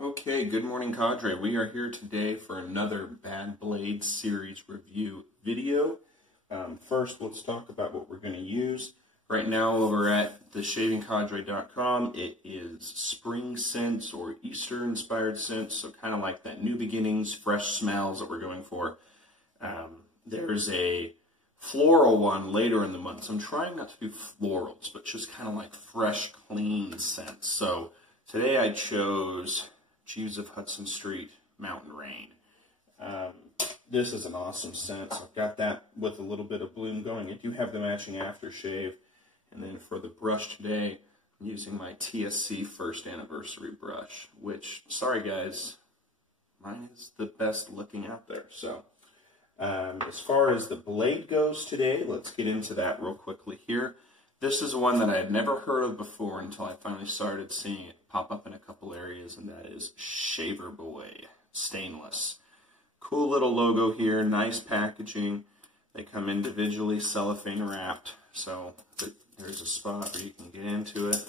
Okay, good morning, Cadre. We are here today for another Bad Blade series review video. First, let's talk about what we're going to use. Right now, over at theshavingcadre.com, it is spring scents or Easter-inspired scents, so kind of like that new beginnings, fresh smells that we're going for. There's a floral one later in the month, so I'm trying not to do florals, but just kind of like fresh, clean scents. So today I chose Jews of Hudson Street Mountain Rain. This is an awesome scent. So I've got that with a little bit of bloom going. I do have the matching aftershave. And then for the brush today, I'm using my TSC first anniversary brush, which, sorry guys, mine is the best looking out there. So as far as the blade goes today, let's get into that real quickly here. This is one that I had never heard of before until I finally started seeing it pop up in a couple areas, and that is Shaver Boy Stainless. Cool little logo here, nice packaging. They come individually cellophane wrapped, so there's a spot where you can get into it.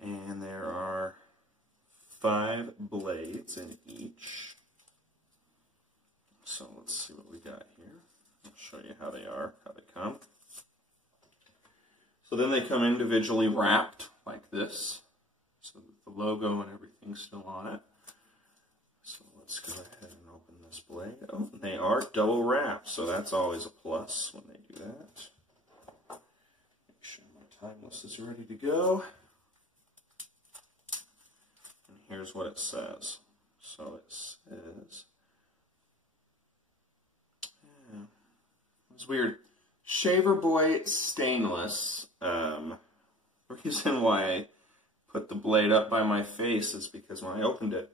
And there are 5 blades in each. So let's see what we got here. I'll show you how they come. So then they come individually wrapped like this, so that the logo and everything's still on it. So let's go ahead and open this blade. Oh, they are double wrapped, so that's always a plus when they do that. Make sure my timeless is ready to go. And here's what it says. So it says, yeah, it's weird. Shaver Boy Stainless. The reason why I put the blade up by my face is because when I opened it,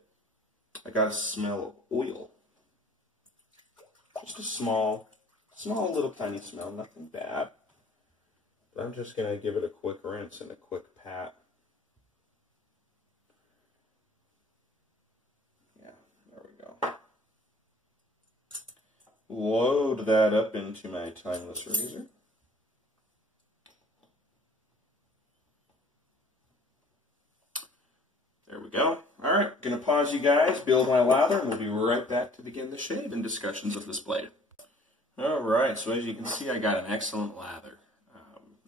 I got a smell of oil. Just a small little tiny smell, nothing bad. But I'm just going to give it a quick rinse and a quick pat. Yeah, there we go. Load that up into my timeless razor. There we go. Alright, going to pause you guys, build my lather, and we'll be right back to begin the shave and discussions of this blade. Alright, so as you can see, I got an excellent lather.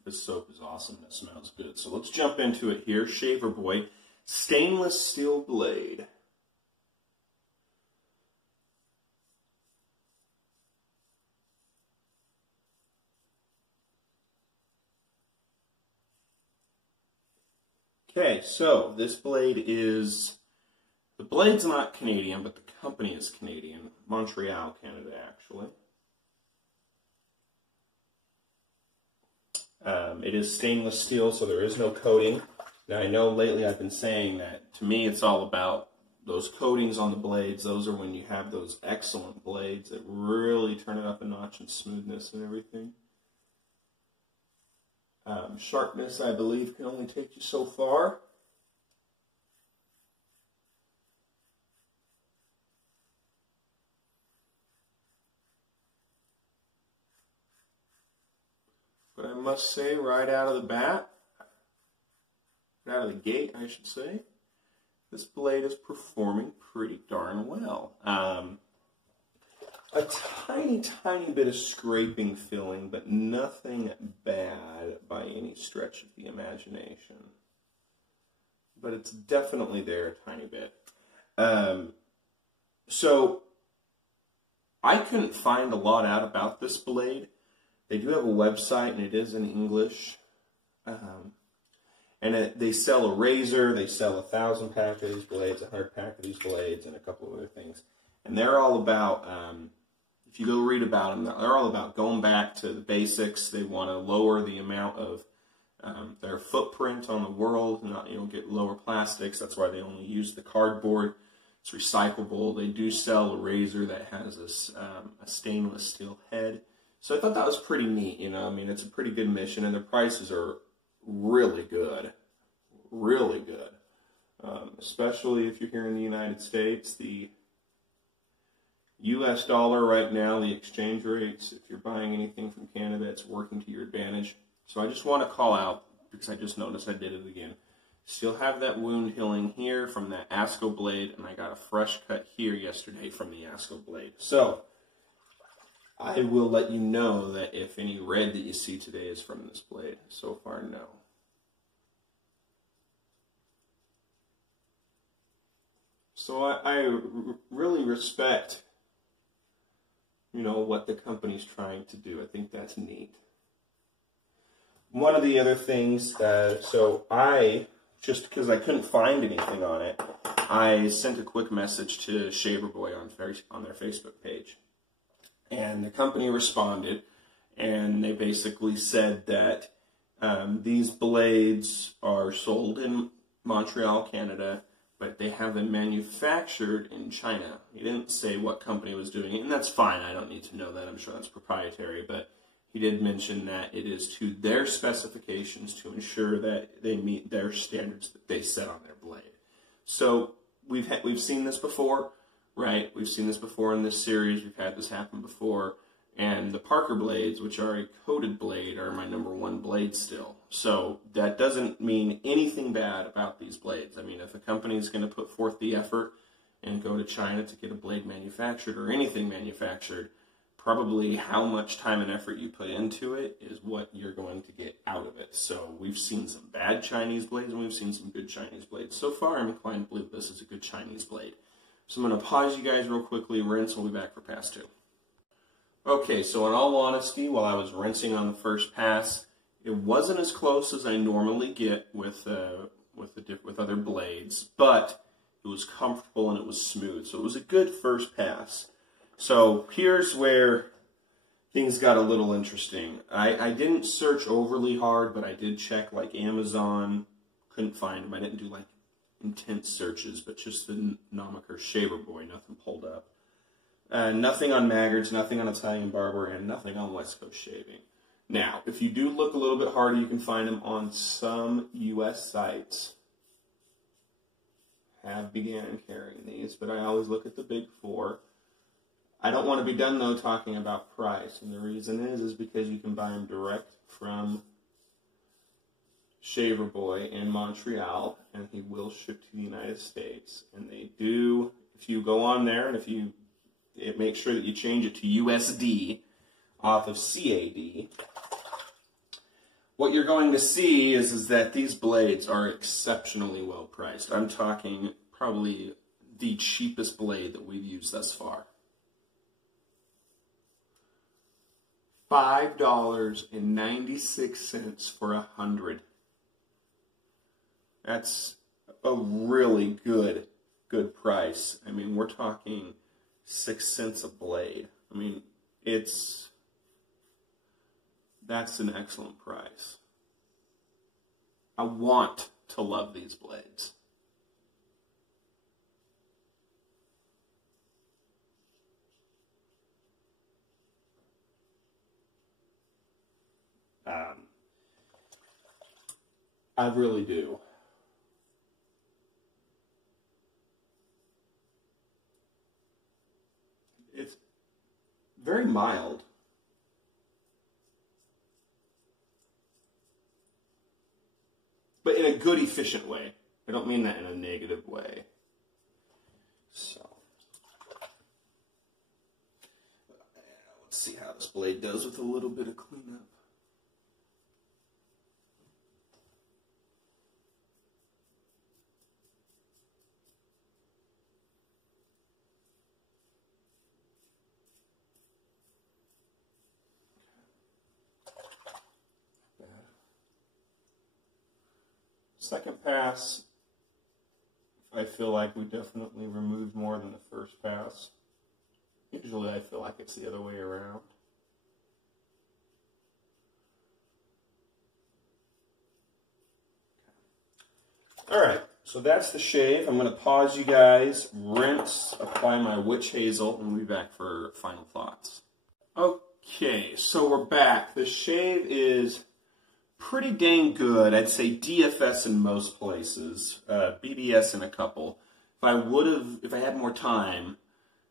This soap is awesome, it smells good. So let's jump into it here. Shaver Boy Stainless Steel Blade. Okay, so this blade is, the blade's not Canadian, but the company is Canadian. Montreal, Canada, actually. It is stainless steel, so there is no coating. Now, I know lately I've been saying that, to me, it's all about those coatings on the blades. Those are when you have those excellent blades that really turn it up a notch in smoothness and everything. Sharpness, I believe, can only take you so far. But I must say, right out of the bat, right out of the gate, I should say, this blade is performing pretty darn well. A tiny bit of scraping feeling, but nothing bad by any stretch of the imagination. But it's definitely there a tiny bit. So, I couldn't find a lot out about this blade. They do have a website, and it is in English. They sell a razor, they sell 1,000 pack of these blades, 100 pack of these blades, and a couple of other things. And they're all about, if you go read about them, they're all about going back to the basics. They want to lower the amount of their footprint on the world, not, get lower plastics. That's why they only use the cardboard. It's recyclable. They do sell a razor that has a stainless steel head. So I thought that was pretty neat, I mean, it's a pretty good mission, and their prices are really good. Really good. Especially if you're here in the United States. The US dollar right now, the exchange rates, if you're buying anything from Canada, it's working to your advantage. So I just want to call out, because I just noticed I did it again, Still have that wound healing here from that ASCO blade, and I got a fresh cut here yesterday from the ASCO blade. So I will let you know that if any red that you see today is from this blade. So far, no. So I really respect, you know, what the company's trying to do. I think that's neat. One of the other things, so I, just because I couldn't find anything on it, I sent a quick message to Shaver Boy on their Facebook page. And the company responded, and they basically said that these blades are sold in Montreal, Canada, but they have them manufactured in China. He didn't say what company was doing it, and that's fine. I don't need to know that. I'm sure that's proprietary, but he did mention that it is to their specifications to ensure that they meet their standards that they set on their blade. So we've seen this before, right? We've seen this before in this series. We've had this happen before. And the Parker blades, which are a coated blade, are my #1 blade still. So that doesn't mean anything bad about these blades. I mean, if a company is going to put forth the effort and go to China to get a blade manufactured or anything manufactured, probably how much time and effort you put into it is what you're going to get out of it. So we've seen some bad Chinese blades and we've seen some good Chinese blades. So far, I'm inclined to believe this is a good Chinese blade. So I'm going to pause you guys real quickly, rinse, we'll be back for pass 2. Okay, so in all honesty, while I was rinsing on the first pass, it wasn't as close as I normally get with other blades, but it was comfortable and it was smooth. So it was a good first pass. So here's where things got a little interesting. I didn't search overly hard, but I did check like Amazon. Couldn't find them. I didn't do like intense searches, but just the Nomiker Shaver Boy, nothing pulled up. Nothing on Maggards, nothing on Italian Barber, and nothing on West Coast Shaving. Now, if you do look a little bit harder, you can find them on some U.S. sites. Have began carrying these, but I always look at the big four. I don't want to be done, though, talking about price, and the reason is because you can buy them direct from Shaver Boy in Montreal, and he will ship to the United States. And they do, if you go on there, and if you make sure that you change it to USD off of CAD, what you're going to see is that these blades are exceptionally well priced. I'm talking probably the cheapest blade that we've used thus far. $5.96 for 100. That's a really good price. I mean, we're talking 6 cents a blade. I mean, that's an excellent price. I want to love these blades. I really do. It's very mild. But in a good, efficient way. I don't mean that in a negative way. So, let's see how this blade does with a little bit of cleanup. Second pass, I feel like we definitely removed more than the first pass. Usually I feel like it's the other way around. Alright, so that's the shave. I'm going to pause you guys, rinse, apply my witch hazel, and we'll be back for final thoughts. Okay, so we're back. The shave is pretty dang good. I'd say DFS in most places, BBS in a couple. If I had more time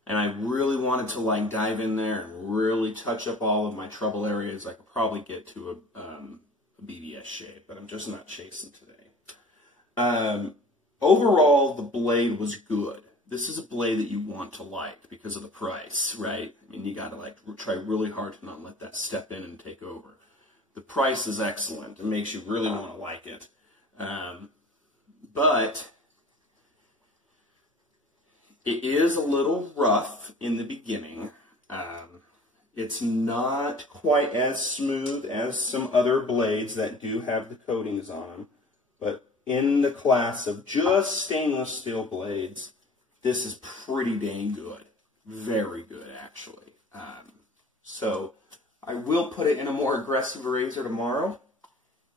and I really wanted to like dive in there and really touch up all of my trouble areas, I could probably get to a BBS shave, but I'm just not chasing today. Overall, the blade was good. This is a blade that you want to like because of the price, right? I mean, you got to like try really hard to not let that step in and take over. The price is excellent. It makes you really want to like it. But it is a little rough in the beginning. It's not quite as smooth as some other blades that do have the coatings on them. But in the class of just stainless steel blades, this is pretty dang good. Very good, actually. So I will put it in a more aggressive razor tomorrow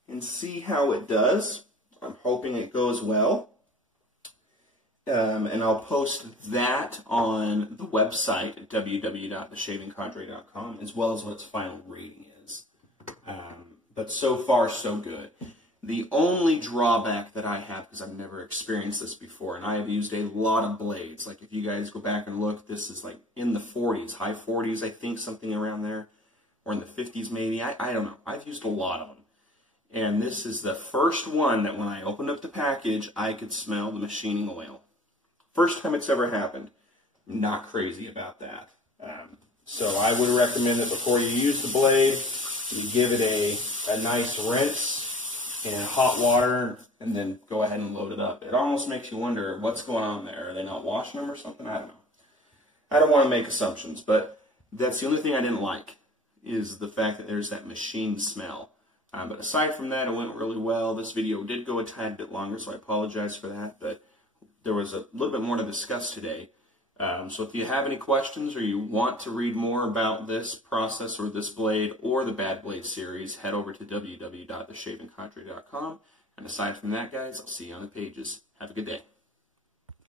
and see how it does. I'm hoping it goes well. And I'll post that on the website at www.theshavingcadre.com, as well as what its final rating is. But so far, so good. The only drawback that I have, because I've never experienced this before, and I have used a lot of blades. Like if you guys go back and look, this is like in the 40s, high 40s, I think, something around there, or in the 50s maybe. I don't know. I've used a lot of them. And this is the first one that when I opened up the package, I could smell the machining oil. First time it's ever happened. Not crazy about that. So I would recommend that before you use the blade, you give it a nice rinse in hot water and then go ahead and load it up. It almost makes you wonder what's going on there. Are they not washing them or something? I don't know. I don't want to make assumptions, but that's the only thing I didn't like is the fact that there's that machine smell. But aside from that, it went really well. This video did go a tad bit longer, so I apologize for that, but there was a little bit more to discuss today. So if you have any questions or you want to read more about this process or this blade or the Bad Blade series, head over to www.theshavingcadre.com. And aside from that, guys, I'll see you on the pages. Have a good day.